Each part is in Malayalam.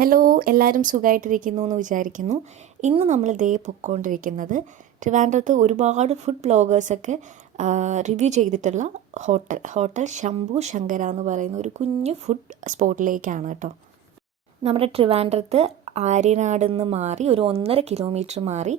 ഹലോ എല്ലാവരും സുഖമായിട്ടിരിക്കുന്നു എന്ന് വിചാരിക്കുന്നു. ഇന്ന് നമ്മൾ ദേ പൊയ്ക്കൊണ്ടിരിക്കുന്നത് ട്രിവാൻഡ്രത്ത് ഒരുപാട് ഫുഡ് ബ്ലോഗേഴ്സൊക്കെ റിവ്യൂ ചെയ്തിട്ടുള്ള ഹോട്ടൽ ഹോട്ടൽ ശംഭു ശങ്കര എന്ന് പറയുന്ന ഒരു കുഞ്ഞു ഫുഡ് സ്പോട്ടിലേക്കാണ് കേട്ടോ. നമ്മുടെ ട്രിവാൻഡ്രത്ത് ആര്യനാട് നിന്ന് മാറി ഒരു ഒന്നര കിലോമീറ്റർ മാറി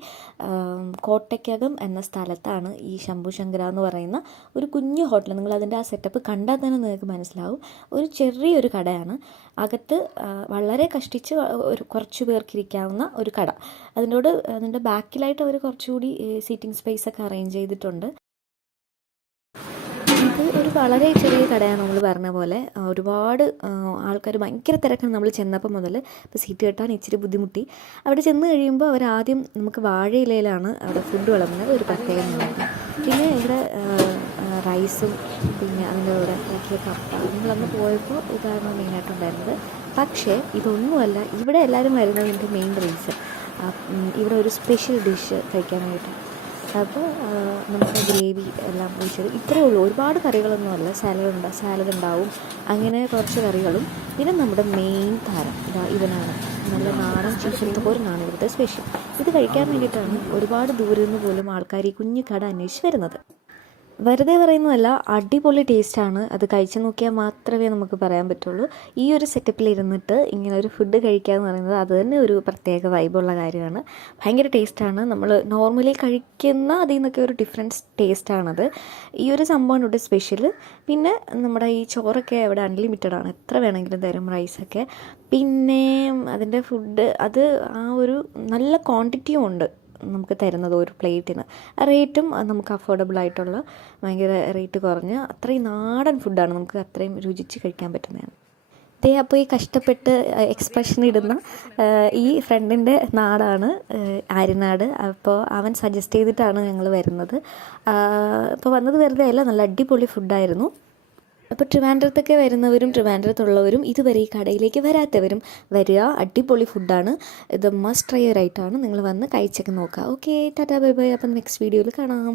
കോട്ടയ്ക്കകം എന്ന സ്ഥലത്താണ് ഈ ശംഭു ശങ്കര എന്ന് പറയുന്ന ഒരു കുഞ്ഞു ഹോട്ടൽ. നിങ്ങൾ അതിന്റെ ആ സെറ്റപ്പ് കണ്ടാൽ തന്നെ നിങ്ങൾക്ക് മനസ്സിലാവും. ഒരു ചെറിയൊരു കടയാണ്. അകത്ത് വളരെ കഷ്ടിച്ച് ഒരു കുറച്ച് പേർക്ക് ഇരിക്കാവുന്ന ഒരു കട. അതിനോട് അതിന്റെ ബാക്കിലായിട്ട് അവർ കുറച്ചുകൂടി സീറ്റിംഗ് സ്പേസ് ഒക്കെ അറേഞ്ച് ചെയ്തിട്ടുണ്ട്. ഇത് ഒരു വളരെ ചെറിയ കടയാണ് നമ്മൾ പറഞ്ഞ പോലെ. ഒരുപാട് ആൾക്കാർ ഭയങ്കര തിരക്കാണ് നമ്മൾ ചെന്നപ്പോൾ മുതൽ ഇപ്പോൾ സീറ്റ് കിട്ടാൻ ഇച്ചിരി ബുദ്ധിമുട്ടി. അവിടെ ചെന്ന് കഴിയുമ്പോൾ അവർ ആദ്യം നമുക്ക് വാഴയിലയിലാണ് അവിടെ ഫുഡ് വിളമ്പുന്നത്. ഒരു പ്രത്യേകം നിലനിൽക്കും പിന്നെ ഇവിടെ റൈസും പിന്നെ അതിന്റെ കൂടെ ഇറക്കിയ കപ്പ നമ്മളന്ന് പോയപ്പോൾ ഇതാണ് മെയിനായിട്ടുണ്ടായിരുന്നത് പക്ഷേ ഇതൊന്നുമല്ല ഇവിടെ എല്ലാവരും വരുന്നതിന്റെ മെയിൻ റീസൺ ഇവിടെ ഒരു സ്പെഷ്യൽ ഡിഷ് കഴിക്കാനായിട്ട് അപ്പോൾ നമുക്ക് ഗ്രേവി എല്ലാം ഒഴിച്ചത്. ഇത്രയേ ഉള്ളൂ. ഒരുപാട് കറികളൊന്നുമല്ല സാലഡ് ഉണ്ടാ സാലഡ് ഉണ്ടാവും അങ്ങനെ കുറച്ച് കറികളും. പിന്നെ നമ്മുടെ മെയിൻ താരം. ഇതാ ഇവനാണ്. നല്ല നാടൻ ചിക്കൻ തോരനാണ് ഇവിടുത്തെ സ്പെഷ്യൽ ഇത് കഴിക്കാൻ വേണ്ടിയിട്ടാണ് ഒരുപാട് ദൂരെ നിന്ന് പോലും ആൾക്കാർ ഈ കുഞ്ഞു കട അന്വേഷിച്ച് വരുന്നത്. വെറുതെ പറയുന്നതല്ല അടിപൊളി ടേസ്റ്റാണ് അത് കഴിച്ചു നോക്കിയാൽ മാത്രമേ നമുക്ക് പറയാൻ പറ്റുള്ളൂ. ഈ ഒരു സെറ്റപ്പിൽ ഇരുന്നിട്ട് ഇങ്ങനെ ഒരു ഫുഡ് കഴിക്കുക എന്ന് പറയുന്നത് അത് തന്നെ ഒരു പ്രത്യേക വൈബുള്ള കാര്യമാണ്. ഭയങ്കര ടേസ്റ്റാണ് നമ്മൾ നോർമലി കഴിക്കുന്ന അതിൽ നിന്നൊക്കെ ഒരു ഡിഫറൻസ് ടേസ്റ്റാണത് ഈ ഒരു സംഭവമാണ് ഇവിടെ സ്പെഷ്യൽ പിന്നെ നമ്മുടെ ഈ ചോറൊക്കെ ഇവിടെ അൺലിമിറ്റഡ് ആണ്. എത്ര വേണമെങ്കിലും തരും റൈസൊക്കെ പിന്നെ അതിന്റെ ഫുഡ് അത് ആ ഒരു നല്ല ക്വാണ്ടിറ്റിയും ഉണ്ട്. നമുക്ക് തരുന്നത് ഒരു പ്ലേറ്റിന്. റേറ്റും നമുക്ക് അഫോർഡബിൾ ആയിട്ടുള്ള ഭയങ്കര റേറ്റ് കുറഞ്ഞ് അത്രയും നാടൻ ഫുഡാണ് നമുക്ക് അത്രയും രുചിച്ച് കഴിക്കാൻ പറ്റുന്നതാണ്. ദേ അപ്പോൾ ഈ കഷ്ടപ്പെട്ട് എക്സ്പ്രഷൻ ഇടുന്ന ഈ ഫ്രണ്ടിന്റെ നാടാണ് ആര്യനാട് അപ്പോൾ അവൻ സജസ്റ്റ് ചെയ്തിട്ടാണ് ഞങ്ങൾ വരുന്നത്. അപ്പോൾ വന്നത് വെറുതെ അല്ല നല്ല അടിപൊളി ഫുഡായിരുന്നു അപ്പോൾ ട്രിവാൻഡ്രത്തൊക്കെ വരുന്നവരും ട്രിവാൻഡ്രത്തുള്ളവരും ഇതുവരെ ഈ കടയിലേക്ക് വരാത്തവരും വരിക. അടിപൊളി ഫുഡാണ് ഇത് മസ്റ്റ് ട്രൈ റൈറ്റാണ് നിങ്ങൾ വന്ന് കഴിച്ചൊക്കെ നോക്കുക. ഓക്കെ ടാറ്റാ ബൈ ബൈ അപ്പം നെക്സ്റ്റ് വീഡിയോയിൽ കാണാം.